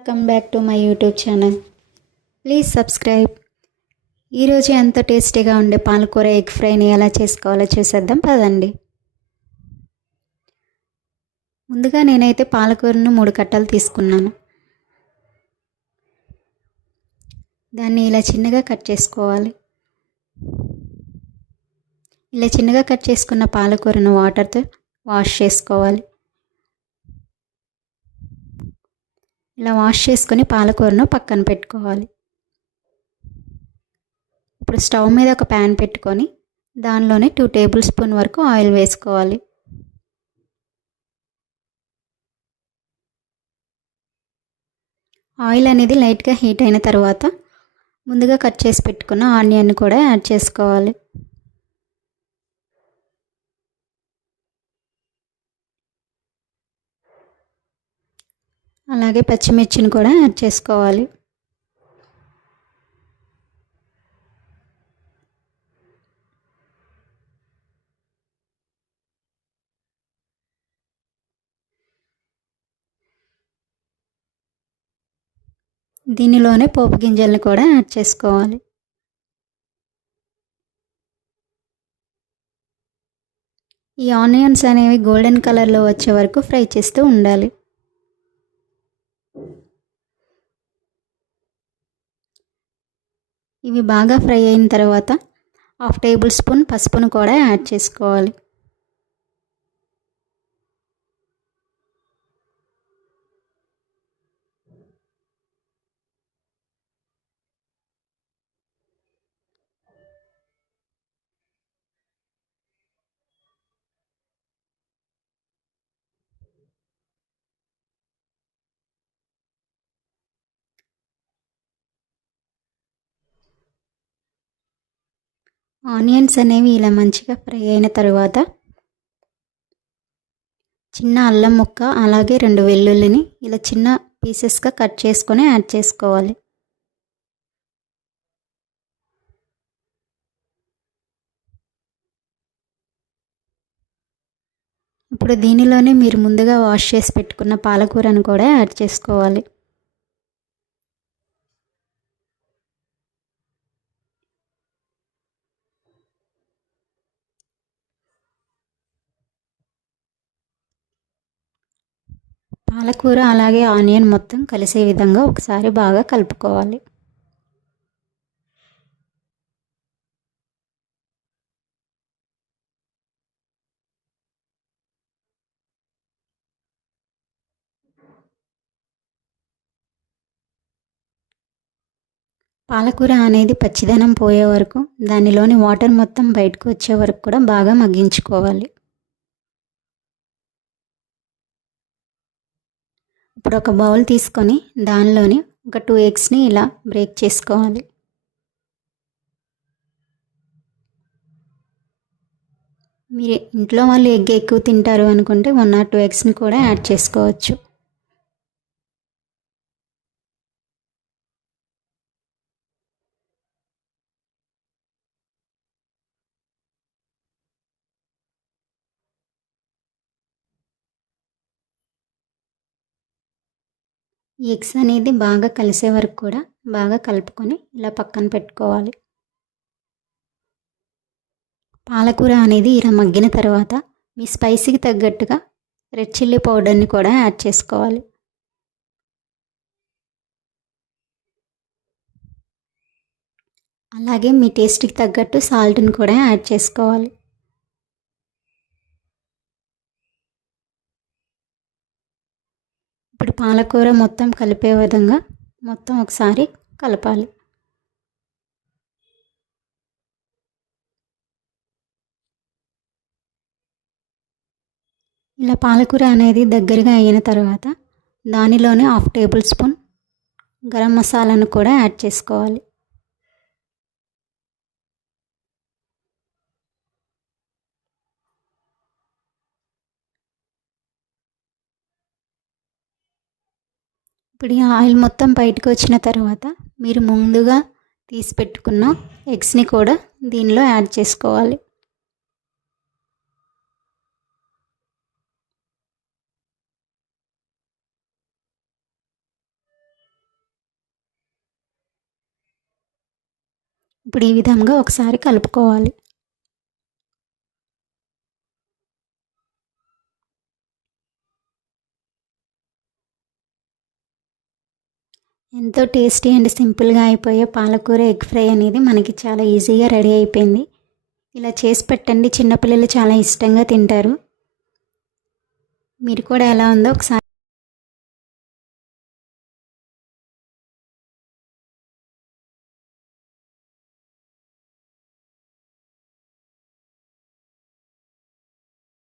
Welcome back to my YouTube channel. Please subscribe. ఈరోజు ఎంతో టేస్టీగా ఉండే పాలకూర ఎగ్ ఫ్రైని ఎలా చేసుకోవాలో చూసేద్దాం పదండి. ముందుగా నేనైతే పాలకూరను 3 కట్టలు తీసుకున్నాను. దాన్ని ఇలా చిన్నగా కట్ చేసుకోవాలి. ఇలా చిన్నగా కట్ చేసుకున్న పాలకూరను వాటర్తో వాష్ చేసుకోవాలి. ఇలా వాష్ చేసుకుని పాలకూరను పక్కన పెట్టుకోవాలి. ఇప్పుడు స్టవ్ మీద ఒక ప్యాన్ పెట్టుకొని దానిలోనే 2 టేబుల్ స్పూన్ వరకు ఆయిల్ వేసుకోవాలి. ఆయిల్ అనేది లైట్గా హీట్ అయిన తర్వాత ముందుగా కట్ చేసి పెట్టుకున్న ఆనియన్ కూడా యాడ్ చేసుకోవాలి. అలాగే పచ్చిమిర్చిని కూడా యాడ్ చేసుకోవాలి. దీనిలోనే పోపు గింజలను కూడా యాడ్ చేసుకోవాలి. ఈ ఆనియన్స్ అనేవి గోల్డెన్ కలర్లో వచ్చే వరకు ఫ్రై చేస్తూ ఉండాలి. ఇవి బాగా ఫ్రై అయిన తర్వాత 1/2 టేబుల్ స్పూన్ పసుపును కూడా యాడ్ చేసుకోవాలి. ఆనియన్స్ అనేవి ఇలా మంచిగా ఫ్రై అయిన తర్వాత చిన్న అల్లం ముక్క అలాగే 2 వెల్లుల్లిని ఇలా చిన్న పీసెస్గా కట్ చేసుకొని యాడ్ చేసుకోవాలి. ఇప్పుడు దీనిలోనే మీరు ముందుగా వాష్ చేసి పెట్టుకున్న పాలకూరను కూడా యాడ్ చేసుకోవాలి. పాలకూర అలాగే ఆనియన్ మొత్తం కలిసే విధంగా ఒకసారి బాగా కలుపుకోవాలి. పాలకూర అనేది పచ్చిదనం పోయే వరకు దానిలోని వాటర్ మొత్తం బయటకు వచ్చే వరకు కూడా బాగా మగ్గించుకోవాలి. ఇప్పుడు ఒక బౌల్ తీసుకొని దానిలోని ఒక 2 ఎగ్స్ని ఇలా బ్రేక్ చేసుకోవాలి. మీరు ఇంట్లో వాళ్ళు ఎగ్ ఎక్కువ తింటారు అనుకుంటే 1 or 2 ఎగ్స్ని కూడా యాడ్ చేసుకోవచ్చు. ఈ ఎగ్స్ అనేది బాగా కలిసే వరకు కూడా బాగా కలుపుకొని ఇలా పక్కన పెట్టుకోవాలి. పాలకూర అనేది ఇలా మగ్గిన తర్వాత మీ స్పైసీకి తగ్గట్టుగా రెడ్ చిల్లీ పౌడర్ని కూడా యాడ్ చేసుకోవాలి. అలాగే మీ టేస్ట్కి తగ్గట్టు సాల్ట్ని కూడా యాడ్ చేసుకోవాలి. ఇప్పుడు పాలకూర మొత్తం కలిపే విధంగా మొత్తం ఒకసారి కలపాలి. ఇలా పాలకూర అనేది దగ్గరగా అయిన తర్వాత దానిలోనే 1/2 టేబుల్ స్పూన్ గరం మసాలాను కూడా యాడ్ చేసుకోవాలి. ఇప్పుడు ఈ ఆయిల్ మొత్తం బయటకు వచ్చిన తర్వాత మీరు ముందుగా తీసి పెట్టుకున్న ఎగ్స్ని కూడా దీనిలో యాడ్ చేసుకోవాలి. ఇప్పుడు ఈ విధంగా ఒకసారి కలుపుకోవాలి. ఎంతో టేస్టీ అండ్ సింపుల్గా అయిపోయే పాలకూర ఎగ్ ఫ్రై అనేది మనకి చాలా ఈజీగా రెడీ అయిపోయింది. ఇలా చేసి పెట్టండి, చిన్నపిల్లలు చాలా ఇష్టంగా తింటారు. మీరు కూడా ఎలా ఉందో ఒకసారి